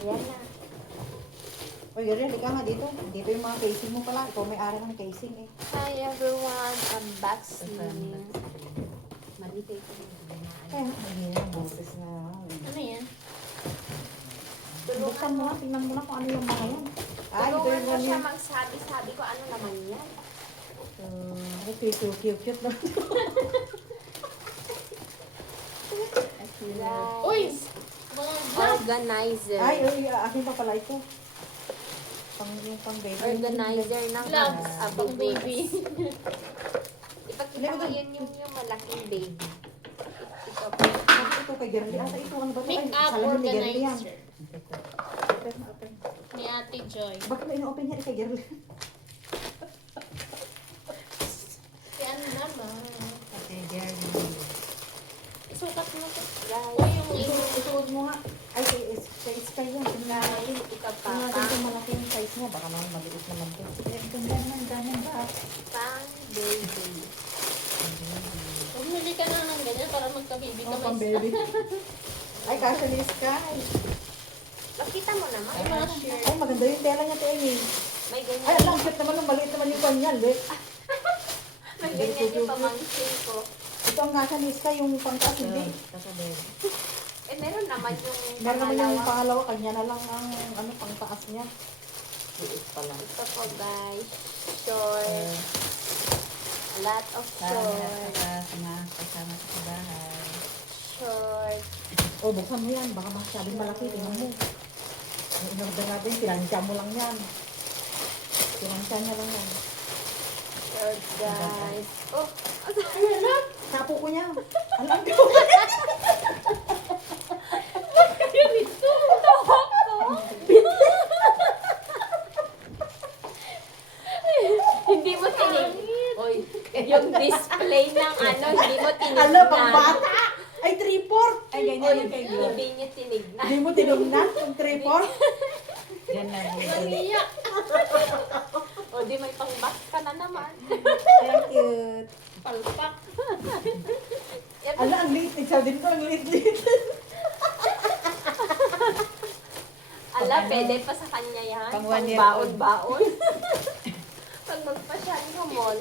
Yan na. Uy, Gabriel, ikaw nga dito. Dito yung mga casing mo pala. Ikaw may ari ng casing eh. Hi everyone, unboxing. Malipay ko. Kaya, hindi na, boses na. Ano yan? Buksan mo na, tingnan mo na kung ano yung mga yan. Ay, ito Tulungan yung mo ano siya yan. magsabi-sabi ko ano naman yan. Ay, cute na. Guys, Uy! Mga vlog! organizer. Ay, akin pa pala ito. Yung pang baby. Organizer ng Vlogs, pang baby. Ipakita mo yun yung malaking baby. Ito po. Ito kay Gerlie. Ata ito, ano ba ito? Ay, Make-up salamin ni Gerlie yan. organizer. Open. Ni Ate Joy. Bakit mo ino-open yan kay Gerlie? Si ano naman. Kay Gerlie. Isukat mo to. Guys, Uy, yung ino. Ituod mo nga. Ay, kay Sky yan. Tingnan natin. ito pa Tingnan natin kung malaki yung size niya. Baka naman maliit naman ito. Ganda naman, daming ba? pang baby. Bumili ka na ng ganyan para magka-baby ka. Oh, pang baby. Ay, kasha ni Sky. Makita mo naman. Ay, mga share. Ay, maganda yung tela niya, Amy. May Ay, ganyan. alam, cute naman yung maliit naman yung kanya, le. May ganyan yung pamangkin ko. Ito ang kasha ni Sky, yung pangkas, hindi. Eh, meron naman yung Meron naman yung pangalawa. pangalawa, kanya na lang ang ano, pangtaas niya. Liit pala. Ito po guys. Short. A lot of short. Kasama sa bahay. Short. O, buksan mo yan. Baka masyadong malaki. Tingnan mo. Ang inorder natin, tinansya mo lang yan. Tinansya niya lang yan. Short guys. Oh, Sapo ko niya. Alam ko. hindi mo tinig. Oy, yung display ng ano, hindi mo tinignan. Alam, pang bata. Ay, 3-4. Ay, ganyan Oy, yung kay Glo. hindi niyo tinignan. Hindi mo tinignan yung 3-4? Maniya. O, di may pang-box ka na naman. Ay, cute. Palpak. Ala, ang liit. Nagsabi din ko, ang liit-liit. Ala, pwede pa sa kanya yan. Pang Pang 1 year baon-baon. Pag magpa-shan ka mo,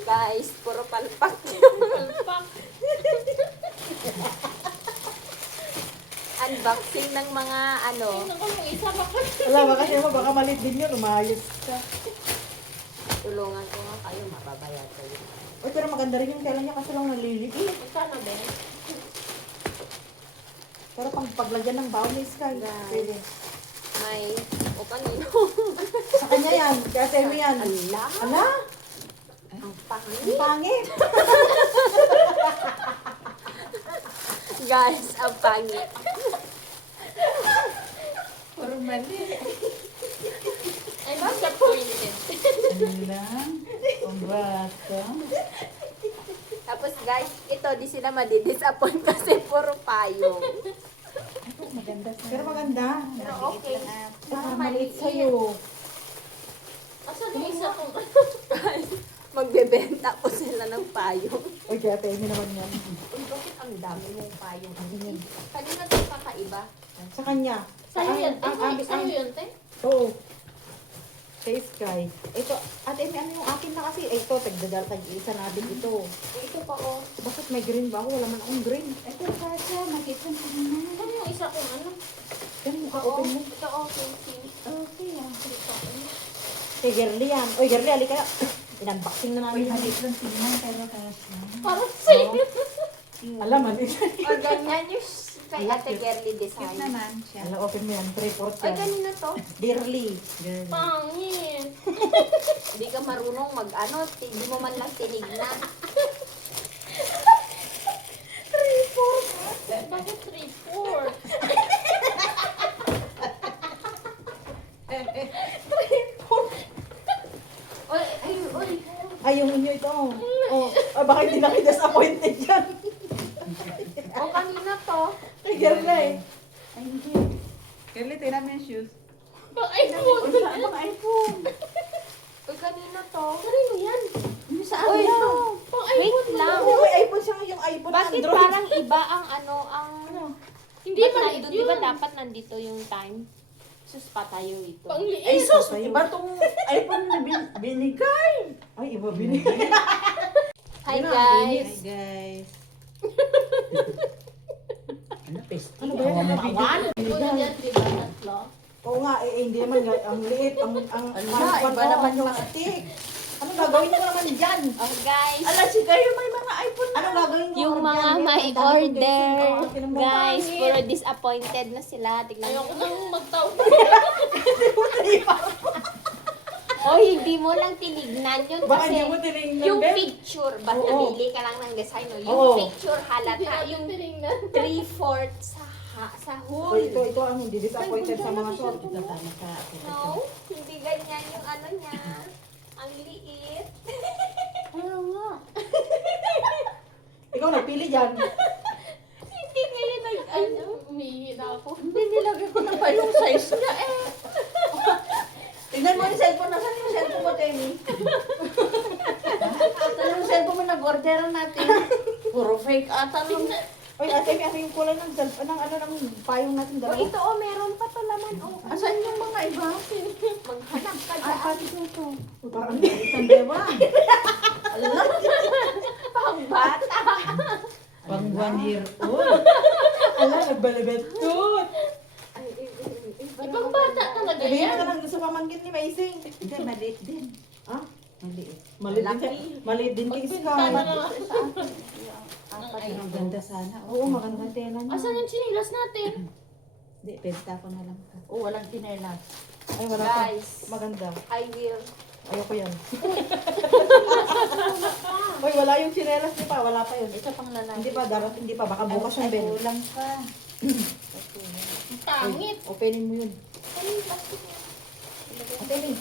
guys, puro palpak. Palpak. Unboxing ng mga ano. Ay, naku, yung isa pa ko. Wala, baka siya mo, baka maliit din yun. Umayos ka. Tulungan ko nga kayo, mababayad kayo. Uy, pero maganda rin yung tela niya kasi lang naliliit. Magkano ba? Pero pang paglagyan ng baon ni Sky. Guys. Pwede. May, o kanino? Sa kanya yan. Kaya sa'yo yan. Ala, Ala, ang ang pangit. pangit. Guys, ang pangit. Puro mali. I'm disappointed. Lang. Ang bata. Tapos guys, ito di sila madidisappoint kasi puro payong. Maganda. Pero maganda. Pero okay. Parang maliit sa'yo. Asan yung isa kong... Guys, magbebenta po sila ng payong. Uy, kaya tayo naman yan. Uy, bakit ang dami mong payong? Ganyan. Kanina ito kakaiba. Sa kanya. Sa'yo yan. Ang- Ay, sa'yo yun, te? Oo. Kay Sky. Ito, ate, may ano yung akin na kasi. Ito, tag-isa natin ito. Ito pa oh. Bakit may green ba ako? Wala man akong green. Ito kasi, makita mo na. Ano yung isa kong ano? Yan, Oo, maka-open mo. ito oh, pinky. Okay, ah. Kay Gerlie yan. Uy, Gerlie, halika. In-unboxing na namin. Uy, maliit lang tingnan, pero kasi. Parang sa'yo. Alam, mali. O ganyan yung kay Ate Gerly Cute design. naman siya. Alam, open mo yan. 3-4 Ay, yan. kanina to. Dearly. Pangit. Hindi ka marunong mag-ano, hindi mo man lang tinignan. Bakit 3-4? Oy, ay, oy. Ay, yung inyo ito. Oh, baka hindi na kayo disappointed yan. O kanina to. Kay Gerlie. Ay, hindi. Curly, tingnan mo yung shoes. Pang iPhone. Uy, saan mga iPhone? Uy, kanina to. Kanino yan? Yung sa Uy, ano? Pang wait iPhone. lang. Hindi, may iPhone siya yung iPhone Bakit Android. parang iba ang ano, ang... Hindi Ba't man nandun, yun. di ba dapat nandito yung time? Sus, patayo ito. Pangliit. Ay, sus! Iba tong iPhone na binigay. Ay, iba binigay. Hi Yun na, guys! Hi, guys. Ano, pesti? Ano ba yan? Awan. Ito yan, di ba, tatlo? Oo nga, hindi naman nga, ang liit, ang Ala, iba naman yung atik. Ano gagawin mo naman dyan? Oh guys, Ala, si kayo may mga iPhone na. Ano gagawin mo? yung mga dyan? may Ang dami kong order, casing. Ang akin ang mga guys, pangit. puro disappointed na sila. Tignan Ayoko mo. nang magtawag. Oh, hindi mo lang tinignan yun Baka kasi hindi mo tinignan, yung Ben. picture, basta Oo. bili ka lang ng design, no? Yung Oo. picture halata, yung tinignan. 3/4 sa Oh, whole. ito ang hindi disappointed sa mga short. Tatama ka. No, hindi ganyan yung ano niya. Ang liit. Ano nga? Ikaw nagpili dyan. Hindi ngayon Ano, umihi na ako. Hindi, nilagay ko na pa yung size niya eh. Tingnan mo yung cellphone. Nasaan yung cellphone mo, Temi? Nasaan yung cellphone mo nag-orderan natin? Puro fake ata lang. Oy, ate, ano yung kulay ng payong natin Oh, dalawa? ito oh, meron pa to laman oh. Asan yung mga iba? Maghanap ka Ay, dyan. pati ito. Parang Isang bewa. Pang bata. Pang 1 year old. ala, nagbalabet tut. Ibang bata talaga Sabihin yan. mo na lang gusto pamangkin ni Maising. Hindi, maliit din. Ha? Maliit. Maliit din kay Pagbinta Sky. na lang. Ang ganda sana. Oo, magandang tela niya. Asan yung chinilas natin? Hindi, penta ko na lang. Oh, walang tinelas. Ay, wala pa. Guys, Maganda. I will. Ayoko yan. Oy, wala yung chinelas niya pa. Wala pa yun. Ito pang lalaki. Hindi pa, dapat hindi pa. Baka bukas yung Ben. Kulang pa. Ang pangit. Openin mo yun. Openin.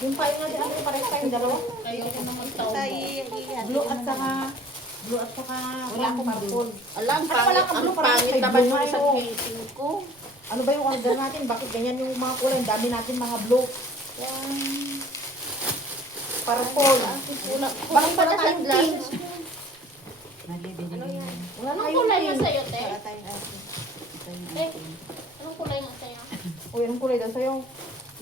Yung payo natin, ano yung pares tayong dalawa? Ayoko nang magtawag. Blue at saka, wala akong purple. Alam, Ano pala ang blue? Parang pangit may naman blue yung nga isang yun. casing ko. Ano ba yung order natin? Bakit ganyan yung mga kulay? Ang dami natin mga blue. Purple. Bakit wala tayong pink? Mali, binigyan Ano yan? Wala Anong tayong kulay nga pink. sa'yo, te? Wala tayong asin. Ito yung Eh, asin. anong kulay nga sa'yo? Uy, anong kulay daw sa'yo?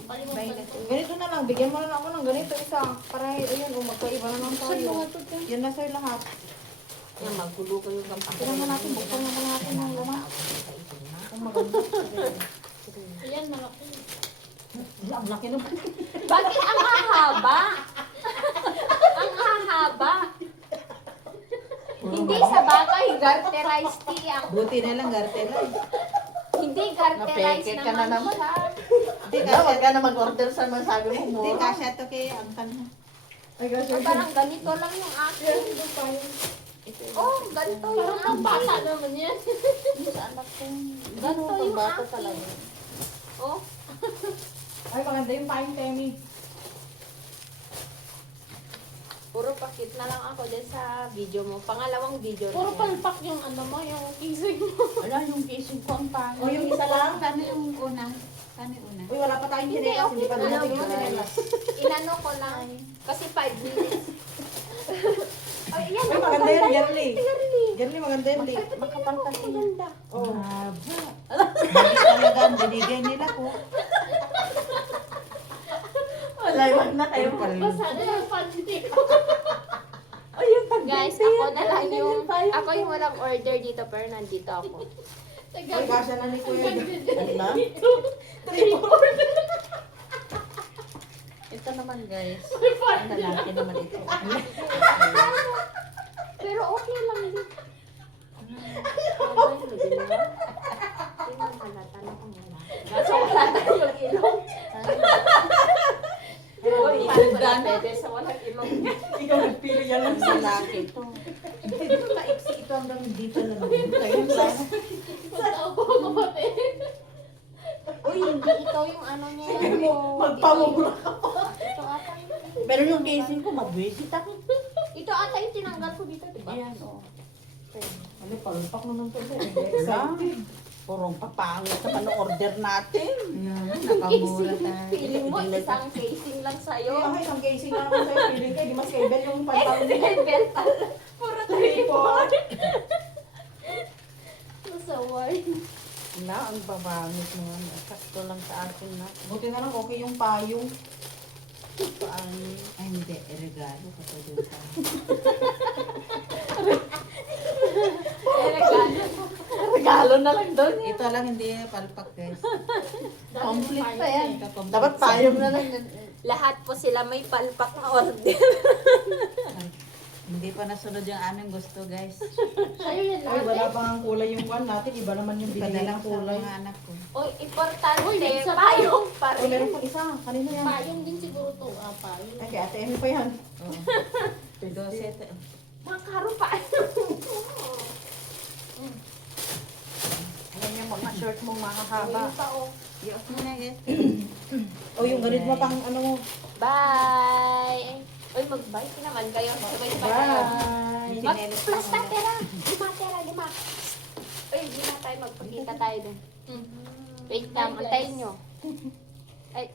Palimutan ko. Ganito na lang. Bigyan mo na lang ako ng ganito isa. Para, ayun, magkaiba na lang tayo. Yan na sa'yo lahat. Yan, magulo kayo ng Tignan na natin. Buksan na natin ng laman. Ang maganda. Ayan, malaki. Ay, ang laki naman. Bakit ang hahaba? Ang hahaba. Hindi sa bagay, garterized tea ang... Buti na lang, Gartela. Hindi garterized Napeke ka na naman naman. siya. Hindi, huwag ka na mag-order sa mga sabi mo. Hindi, kasya to kay ang kanya. Ay, gosh. Oh, parang ganito lang yung akin. Oh, ganito yung Parang pang bata akin. naman yan. Sa anak ko. Ganito yung bata akin. talaga. Oh, Ay, maganda yung paing Temi. puro pakit na lang ako dyan sa video mo. Pangalawang video Puro na yan. palpak yung ano mo, yung kisig mo. Wala, yung casing ko ang pangit. O, yung isa lang. Kano yung una? Kano yung una? Uy, wala pa tayong Hindi, chinelas. okay Hindi pa na dumating lang. yung chinelas. Inano ko lang. Kasi 5 minutes. Ay, yan. Uy, ang maganda yan, maganda Gerly. Gerly. Gerly, maganda yan. Makapal kasi. Maganda. Oo. Haba. Hindi talaga ang binigay nila ko. Wala, wag na kayo Basta na yung panty ko. Guys, ako na lang yung... Ako yung walang order dito, pero nandito ako. Uy, kasya na ni Kuya. Ala. 3-4. Ito naman guys. May Ang panty. lalaki naman ito. Pero okay lang din. Ay, hindi mo. Tingnan halata na kung wala. Kaso wala tayong ilong. Uy, paano ba pwede sa walang ilong? Ikaw nagpili yan lang Ang lalaki ito. Hindi mo maiksi ito hanggang dito na lang. Tayo sana. Magtawag ko kapatid. Uy, hindi ikaw yung ano niya. Sige mo, magpamugla ka. Ito ata yung... Pero yung casing ko, mabwisit ako. Ito ata yung tinanggal ko dito, diba? Ayan, o. Ano, palpak na ng tubo. Excited. Purong papangit naman ang order natin. Nakamura tayo. Feeling mo, isang casing lang sa'yo. Yung mga isang casing na naman sa'yo, feeling ko, di mas kay Ben yung pantalon niya. Extend belt pala. Puro 3-4. Nasa wine. Wala, ang babangit mo. Sakto lang sa akin na. Buti na lang okay yung payong. Paano? Ay, hindi. Regalo ko to doon. Regalo na lang doon. Ito lang hindi palpak guys. Complete pa yan. eh. Dapat payong na lang. Lahat po sila may palpak na order. Hindi pa nasunod yung aming gusto guys. Sa'yo yan Ay, lahat wala eh. pa ang kulay yung one natin. Iba naman yung binili Padala ng ko sa kulay. mga anak ko. Oy, importante, Uy, may isa pa. payong pa Oh, meron rin. pang isa. Kanina yan. Payong din siguro to. Payong. Ay, kay Ate Emmy pa yan. Oo. Doset. Makaro pa. Alam niya, mga shirt mong mahahaba. Ayun pa, oh. Iyos mo na guys. O yung ganit mo pang ano mo. Bye! Uy, mag-bye ka naman kayo. Sabay-sabay kayo. Bye! Mag-plus tatera. Lima. Uy, di na tayo magpakita tayo dun. Wait lang, antayin nyo. Ay,